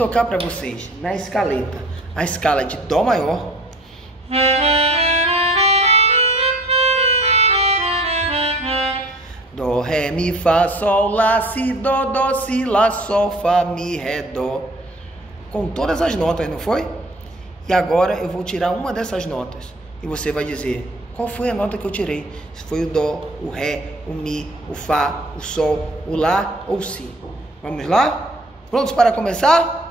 tocar para vocês na escaleta a escala de Dó maior, Dó, Ré, Mi, Fá, Sol, Lá, Si, Dó, Dó, Si, Lá, Sol, Fá, Mi, Ré, Dó. Com todas as notas, não foi? E agora eu vou tirar uma dessas notas. E você vai dizer, qual foi a nota que eu tirei? Se foi o Dó, o Ré, o Mi, o Fá, o Sol, o Lá ou o Si. Vamos lá? Prontos para começar?